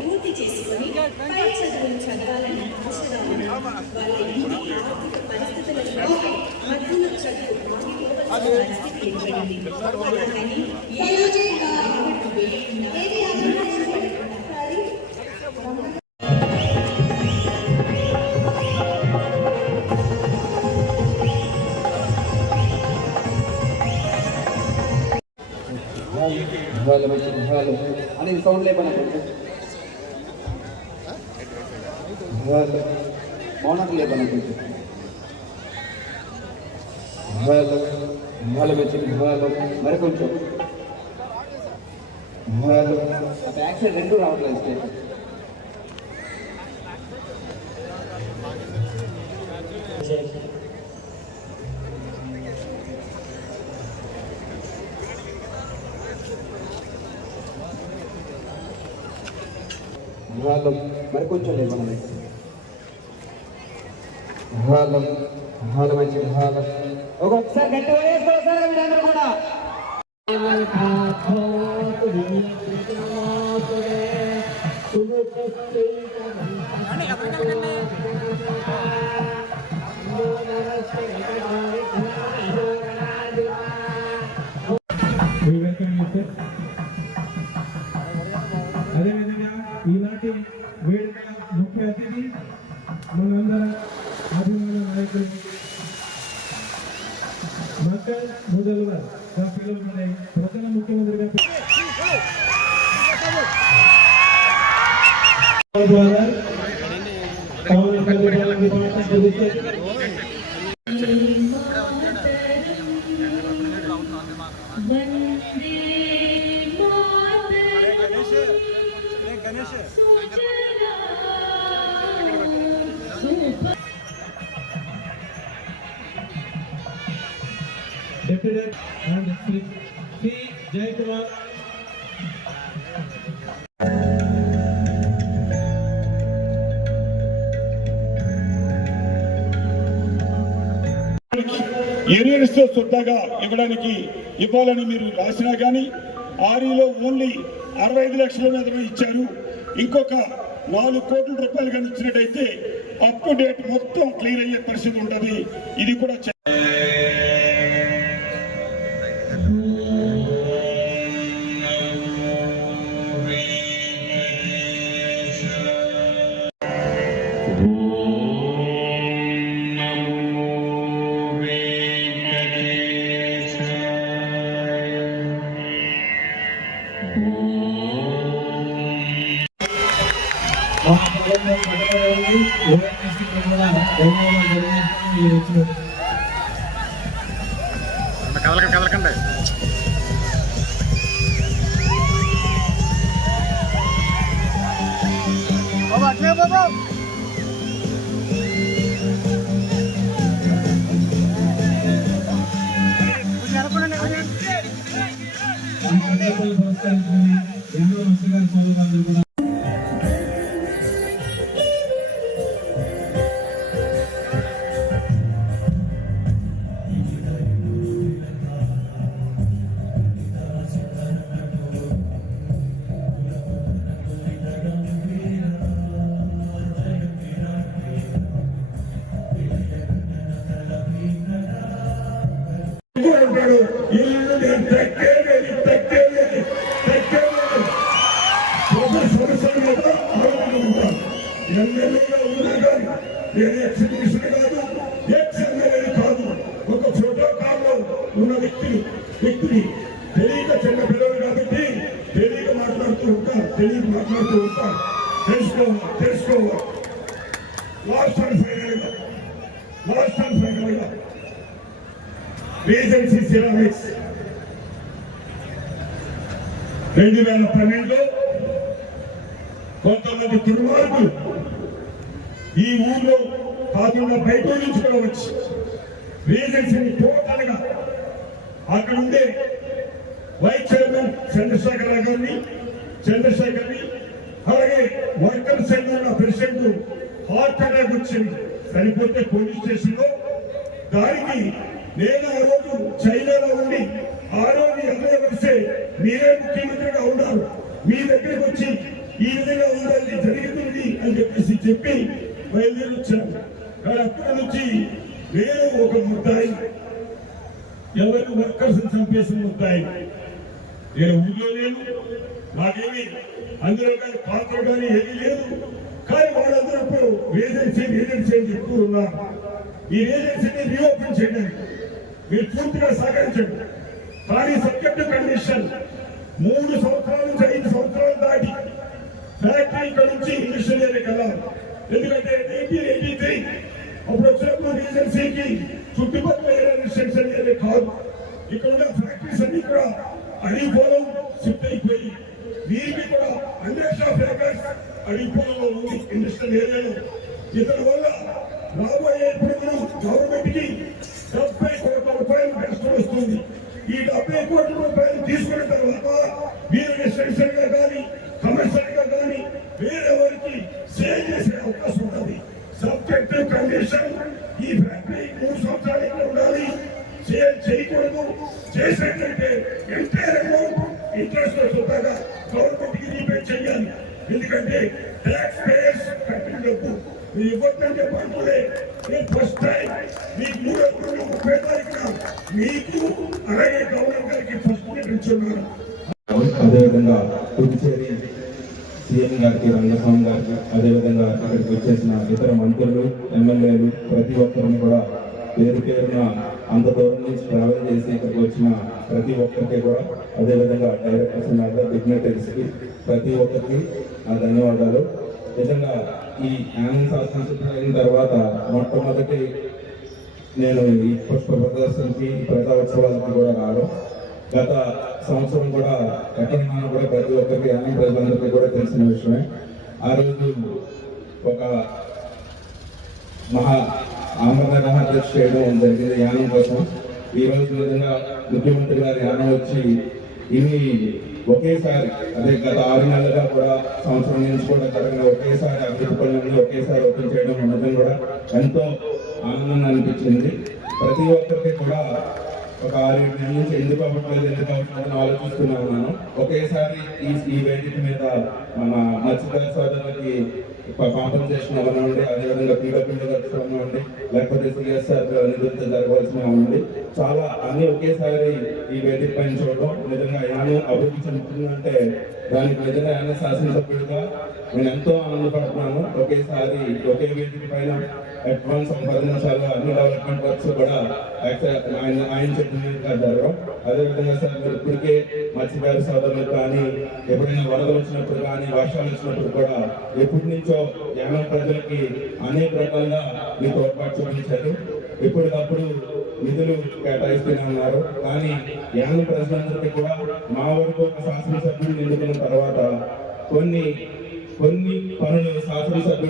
పూర్తి చేసుకుని పై చదువులు చదవాలని అవసరాలను వాళ్ళ ఇంటి ఆర్థిక పరిస్థితులలో మధ్యలో చదువు పరిస్థితి ఏర్పడింది. కానీ ఏ రోజే అని సౌండ్ లేపన మౌనం లేపన మరి కొంచెం బ్యాక్ సైడ్ రెండు రావట్లేదు స్టేజ్. మరి కొంచెం లేదు మనం ఒక్కొక్కసారి గట్టిగా వేసుకోసారి మీరందరూ కూడా అదేవిధంగా ఈనాటి వేడుకల ముఖ్య అతిథి మనందరం అభిమాన నాయకులు మక్కల్ ముదల్వర్ పిలువబడే ప్రధాన ముఖ్యమంత్రిగా Deputy and P. Jayakumar. Unions సొంతగా ఇవ్వాలని మీరు రాసినా కానీ ఆర్ఈలో ఓన్లీ 65 లక్షల మాత్రమే ఇచ్చారు. ఇంకొక 4 కోట్ల రూపాయలు కానీ ఇచ్చినట్టయితే అప్ టు డేట్ మొత్తం క్లియర్ అయ్యే పరిస్థితి ఉంటుంది. ఇది కూడా కదలకండి బాబా అట్లే బాబా ఎన్నో మంచిగా చదువుతాను కూడా ఒక ఫోటో కాల్లో ఉన్న వ్యక్తిని తెలియక చిన్న పిల్లలు కాబట్టి తెలియక మాట్లాడుతూ ఉంటారు. తెలుసుకోవాలి. లాస్ట్ అండ్ ఫైనల్ గా రీజెన్సీ సిరామిక్స్ 2012లో కొంతమంది దుర్మార్గులు ఈ ఊళ్ళో కాకుండా బయట నుంచి కూడా వచ్చి రీజెన్సీని టోటల్ గా అక్కడ ఉండే వైస్ చైర్మన్ చంద్రశేఖర్ గారిని అలాగే వర్కర్ సంఘం ఉన్న ప్రెసిడెంట్ హార్ట్ అటాక్ వచ్చింది, చనిపోతే పోలీస్ స్టేషన్ లో. దానికి నేను ఆ రోజు చైనాలో ఉండి ఆ రోజు వస్తే మీరే ముఖ్యమంత్రిగా ఉన్నారు, మీ దగ్గరికి వచ్చి ఈ విధంగా ఉండాలి జరుగుతుంది అని చెప్పి బయలుదేరి వచ్చాను. కానీ అక్కడి నుంచి వేరే ఒక ముద్దాయి, ఎవరు వర్కర్స్ చంపేసిన ముద్దాయి. నేను ఊళ్ళో లేను, నాకేమి అందులో కానీ పాత్ర కానీ ఏమీ లేదు. కానీ వాళ్ళందరూ ఇప్పుడు ఏజెన్సీ అని చెప్తూ ఉన్నారు. ఈ ఏజెన్సీని రీఓపెన్ చేయడానికి మీరు పూర్తిగా సహకరించండి. కానీ సబ్జెక్టు కండిషన్ 3 సంవత్సరాల నుంచి 5 సంవత్సరాలు దాటి ఫ్యాక్టరీ ఇక్కడ నుంచి ఇండస్ట్రియల్ ఏరియాకి వెళ్ళాలి. ఎందుకంటే 1983 అప్పుడు వచ్చినప్పుడు ఏజెన్సీకి చుట్టుపక్కల ఇండస్ట్రియల్ ఏరియా కాదు, ఇక్కడ ఉన్న ఫ్యాక్టరీస్ అన్ని కూడా అడిగిపోవడం షిఫ్ట్ అయిపోయి వీరికి కూడా 100 ఏకర్స్ అడిగిపోవడంలో ఉంది ఇండస్ట్రియల్ ఏరియాలో. ఇతని వల్ల రాబోయే గవర్నమెంట్ కి 70 కోట్ల రూపాయలు నష్టం వస్తుంది. ఈ 70 కోట్ల రూపాయలు తీసుకున్న తర్వాత వీరు రెసిడెన్షియల్ గా కానీ కమర్షియల్ గా కానీ వేరే వారికి సేల్ చేసే అవకాశం ఉంటుంది. సబ్జెక్టివ్ కండిషన్ ఈ ఫ్యాక్టరీ 3 సంవత్సరాలు ఇక్కడ ఉండాలి, సేల్ చేయకూడదు. చేసేటంటే ఎంటైర్ అమౌంట్ ఇంట్రెస్ట్ సొంతగా గవర్నమెంట్ కి రీపే చేయాలి. ఎందుకంటే ట్యాక్స్ పేయర్స్ కట్టిన డబ్బు ఇవ్వద్దంటే పనులే. నేను ఫస్ట్ టైం మీకు 30 తారీఖున మీకు అలాగే గవర్నర్ గారికి ఫస్ట్ ఇచ్చున్నాను. అదేవిధంగా పుదుచ్చేరి సీఎం గారికి, రంగస్వామి గారికి, అదేవిధంగా అక్కడికి వచ్చేసిన ఇతర మంత్రులు, ఎమ్మెల్యేలు ప్రతి ఒక్కరిని కూడా పేరు పేరున అంత దూరం నుంచి ట్రావెల్ చేసి ఇక్కడికి వచ్చిన ప్రతి ఒక్కరికి కూడా, అదేవిధంగా డైరెక్టర్స్ ఉన్నారు, డిగ్నిటరీస్కి ప్రతి ఒక్కరికి నా ధన్యవాదాలు. నిజంగా ఈ యానం శాసనసభ్యులు అయిన తర్వాత మొట్టమొదటి నేను ఈ పుష్ప ప్రదర్శనకి, ప్రజాోత్సవాలకి కూడా రావడం. గత సంవత్సరం కూడా ఎక్కడున్నా కూడా ప్రతి ఒక్కరికి, యానం ప్రజలందరికీ కూడా తెలిసిన విషయమే. ఆ రోజు ఒక ఆమరణ దీక్ష చేయడం జరిగింది యానం కోసం. ఈ రోజు విధంగా ముఖ్యమంత్రి గారు యానం వచ్చి ఇవి ఒకేసారి, అదే గత 6 నెలలుగా కూడా సంవత్సరం నుంచి కూడా జరిగిన ఒకేసారి అభివృద్ధి పనులన్నీ ఒకేసారి ఓపెన్ చేయడం ఉండడం కూడా ఎంతో ఆనందంగా అనిపించింది. ప్రతి ఒక్కరికి కూడా ఒక 6-7 నెలల నుంచి ఎందుకు అవ్వట్లేదు ఆలోచిస్తూనే ఉన్నాను. ఒకేసారి ఈ వేదిక మీద మన మత్స్యకార సోదరులకి కాంపన్సేషన్ అవనండి, అదేవిధంగా పీడబ్ల్యూ ఖర్చు అవనండి, లేకపోతే సిఎస్ఆర్ నిధులతో జరగవలసిన అవనండి, చాలా అన్ని ఒకేసారి ఈ వేదిక పైన చూడడం నిజంగా యానం అభివృద్ధి చెందుతుందంటే దానికి నిజంగా యానం శాసనసభ్యుడిగా నేను ఎంతో ఆనందపడుతున్నాను. ఒకేసారి ఒకే వేదిక పైన అడ్వాన్స్ 10 నిమిషాలు అన్ని డెవలప్మెంట్ వర్క్స్ కూడా ఆయన చెప్పిన జరగడం. అదేవిధంగా సార్ మీరు ఇప్పటికే మత్స్యకార సోదరులకు కానీ, ఎప్పుడైనా వరదలు వచ్చినప్పుడు కానీ, వర్షాలు వచ్చినప్పుడు కూడా ఎప్పటి నుంచో యానం ప్రజలకి అనేక రకాలుగా మీ తోడ్పాటు చూపించారు. ఎప్పటికప్పుడు నిధులు కేటాయిస్తూనే ఉన్నారు. కానీ యానం ప్రజలందరికీ కూడా మా వరకు ఒక శాసనసభ్యులు ఎన్నుకున్న తర్వాత కొన్ని పనులు శాసనసభ్యులు